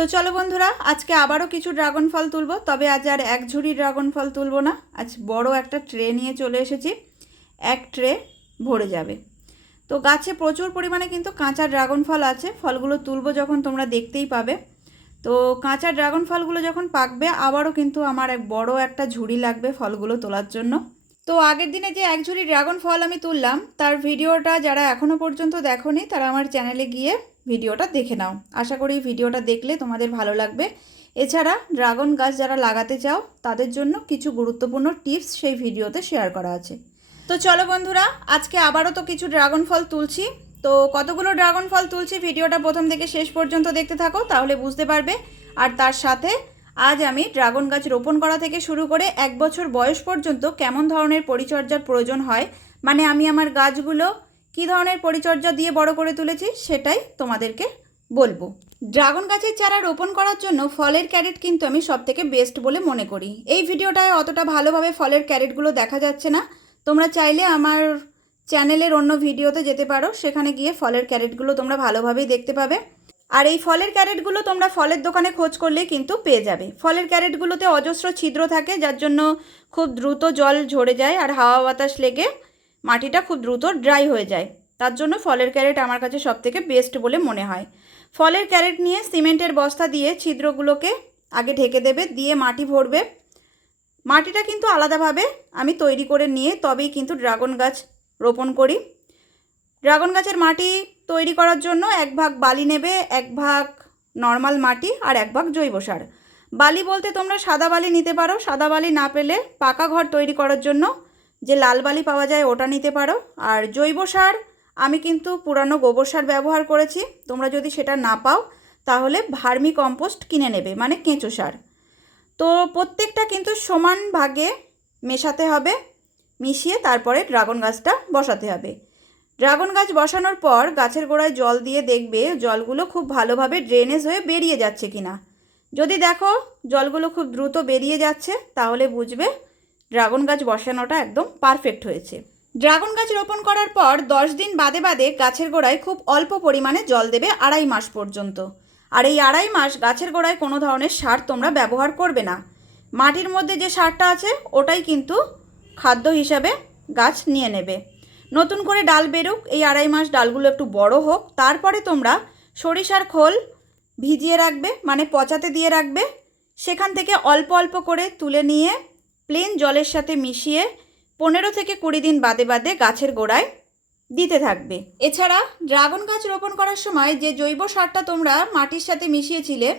তো চলো বন্ধুরা, আজকে আবারও কিছু ড্রাগন ফল তুলবো, তবে আজ আর এক ঝুড়ি ড্রাগন ফল তুলবো না। আজ বড় একটা ট্রে নিয়ে চলে এসেছি, এক ট্রে ভরে যাবে। তো গাছে প্রচুর পরিমাণে কিন্তু কাঁচা ড্রাগন ফল আছে, ফলগুলো তুলবো যখন তোমরা দেখতেই পাবে। তো কাঁচা ড্রাগন ফলগুলো যখন পাকবে, আবারও কিন্তু আমার এক বড় একটা ঝুড়ি লাগবে ফলগুলো তোলার জন্য। তো আগের দিনে যে এক ঝুড়ি ড্রাগন ফল আমি তুললাম, তার ভিডিওটা যারা এখনও পর্যন্ত দেখোনি, তারা আমার চ্যানেলে গিয়ে ভিডিওটা দেখে নাও। আশা করি ভিডিওটা দেখলে তোমাদের ভালো লাগবে। এছাড়া ড্রাগন গাছ যারা লাগাতে চাও, তাদের জন্য কিছু গুরুত্বপূর্ণ টিপস সেই ভিডিওতে শেয়ার করা আছে। তো চলো বন্ধুরা, আজকে আবারও তো কিছু ড্রাগন ফল তুলছি। তো কতগুলো ড্রাগন ফল তুলছি ভিডিওটা প্রথম থেকে শেষ পর্যন্ত দেখতে থাকো, তাহলে বুঝতে পারবে। আর তার সাথে আজ আমি ড্রাগন গাছ রোপণ করা থেকে শুরু করে এক বছর বয়স পর্যন্ত কেমন ধরনের পরিচর্যার প্রয়োজন হয়? মানে আমি আমার গাছগুলো কী ধরনের পরিচর্যা দিয়ে বড় করে তুলেছি সেটাই তোমাদেরকে বলব। ড্রাগন গাছের চারা রোপণ করার জন্য ফলের ক্যারেট কিন্তু আমি সব থেকে বেস্ট বলে মনে করি। এই ভিডিওটায় অতটা ভালোভাবে ফলের ক্যারেটগুলো দেখা যাচ্ছে না। তোমরা চাইলে আমার চ্যানেলের অন্য ভিডিওতে যেতে পারো, সেখানে গিয়ে ফলের ক্যারেটগুলো তোমরা ভালোভাবেই দেখতে পাবে। আর এই ফলের ক্যারেটগুলো তোমরা ফলের দোকানে খোঁজ করলেই কিন্তু পেয়ে যাবে। ফলের ক্যারেটগুলোতে অজস্র ছিদ্র থাকে, যার জন্য খুব দ্রুত জল ঝরে যায় আর হাওয়া বাতাস লেগে মাটিটা খুব দ্রুত ড্রাই হয়ে যায়। তার জন্য ফলের ক্যারেট আমার কাছে সবথেকে বেস্ট বলে মনে হয়। ফলের ক্যারেট নিয়ে সিমেন্টের বস্তা দিয়ে ছিদ্রগুলোকে আগে ঢেকে দেবে, দিয়ে মাটি ভরবে। মাটিটা কিন্তু আলাদাভাবে আমি তৈরি করে নিয়ে তবেই কিন্তু ড্রাগন গাছ রোপণ করি। ড্রাগন গাছের মাটি তৈরি করার জন্য এক ভাগ বালি নেবে, এক ভাগ নর্মাল মাটি আর এক ভাগ জৈব সার। বালি বলতে তোমরা সাদা বালি নিতে পারো। সাদা বালি না পেলে পাকা ঘর তৈরি করার জন্য যে লাল বালি পাওয়া যায় ওটা নিতে পারো। আর জৈব সার, আমি কিন্তু পুরানো গোবর সার ব্যবহার করেছি। তোমরা যদি সেটা না পাও, তাহলে ভার্মি কম্পোস্ট কিনে নেবে মানে কেঁচো সার। তো প্রত্যেকটা কিন্তু সমান ভাগে মেশাতে হবে, মিশিয়ে তারপরে ড্রাগন গাছটা বসাতে হবে। ড্রাগন গাছ বসানোর পর গাছের গোড়ায় জল দিয়ে দেখবে জলগুলো খুব ভালোভাবে ড্রেনেজ হয়ে বেরিয়ে যাচ্ছে কিনা। যদি দেখো জলগুলো খুব দ্রুত বেরিয়ে যাচ্ছে, তাহলে বুঝবে ড্রাগন গাছ বসানোটা একদম পারফেক্ট হয়েছে। ড্রাগন গাছ রোপণ করার পর দশ দিন বাদে বাদে গাছের গোড়ায় খুব অল্প পরিমাণে জল দেবে আড়াই মাস পর্যন্ত। আর এই আড়াই মাস গাছের গোড়ায় কোনো ধরনের সার তোমরা ব্যবহার করবে না। মাটির মধ্যে যে সারটা আছে, ওটাই কিন্তু খাদ্য হিসাবে গাছ নিয়ে নেবে। নতুন করে ডাল বেরুক, এই আড়াই মাস ডালগুলো একটু বড় হোক। তারপরে তোমরা সরিষার খোল ভিজিয়ে রাখবে মানে পচাতে দিয়ে রাখবে। সেখান থেকে অল্প অল্প করে তুলে নিয়ে প্লেন জলের সাথে মিশিয়ে পনেরো থেকে কুড়ি দিন বাদে বাদে গাছের গোড়ায় দিতে থাকবে। এছাড়া ড্রাগন গাছ রোপণ করার সময় যে জৈব সারটা তোমরা মাটির সাথে মিশিয়েছিলে,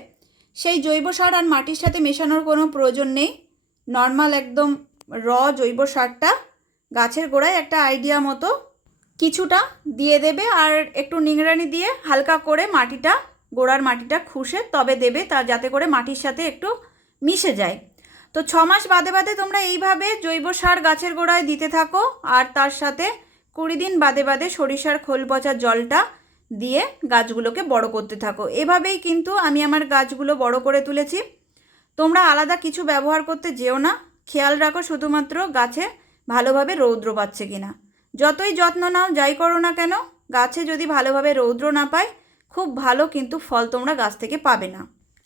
সেই জৈব সার আর মাটির সাথে মেশানোর কোনো প্রয়োজন নেই। নর্মাল একদম র জৈব সারটা গাছের গোড়ায় একটা আইডিয়া মতো কিছুটা দিয়ে দেবে আর একটু নিংড়ানি দিয়ে হালকা করে মাটিটা, গোড়ার মাটিটা খুশে তবে দেবে তা যাতে করে মাটির সাথে একটু মিশে যায়। তো ছ মাস বাদে বাদে তোমরা এইভাবে জৈব সার গাছের গোড়ায় দিতে থাকো আর তার সাথে কুড়ি দিন বাদে বাদে সরিষার খোল পচা জলটা দিয়ে গাছগুলোকে বড় করতে থাকো। এভাবেই কিন্তু আমি আমার গাছগুলো বড় করে তুলেছি। তোমরা আলাদা কিছু ব্যবহার করতে যেও না। খেয়াল রাখো শুধুমাত্র গাছে ভালোভাবে রৌদ্র পাচ্ছে কিনা। যতই যত্ন নাও, যাই করো না কেন, গাছে যদি ভালোভাবে রৌদ্র না পায়, খুব ভালো কিন্তু ফল তোমরা গাছ থেকে পাবে না।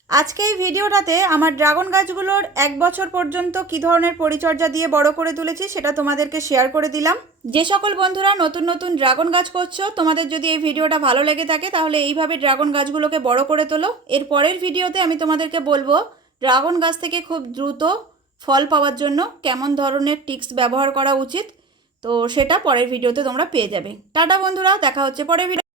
আজকে এই ভিডিওটাতে আমার ড্রাগন গাছগুলোর এক বছর পর্যন্ত কী ধরনের পরিচর্যা দিয়ে বড় করে তুলেছি সেটা তোমাদেরকে শেয়ার করে দিলাম। যে সকল বন্ধুরা নতুন নতুন ড্রাগন গাছ করছ, তোমাদের যদি এই ভিডিওটা ভালো লেগে থাকে, তাহলে এইভাবে ড্রাগন গাছগুলোকে বড় করে তোলো। এর পরের ভিডিওতে আমি তোমাদেরকে বলব, ড্রাগন গাছ থেকে খুব দ্রুত ফল পাওয়ার জন্য কেমন ধরনের টিক্স ব্যবহার করা উচিত? তো সেটা পরের ভিডিওতে তোমরা পেয়ে যাবে। টাটা বন্ধুরা, দেখা হচ্ছে পরের ভিডিও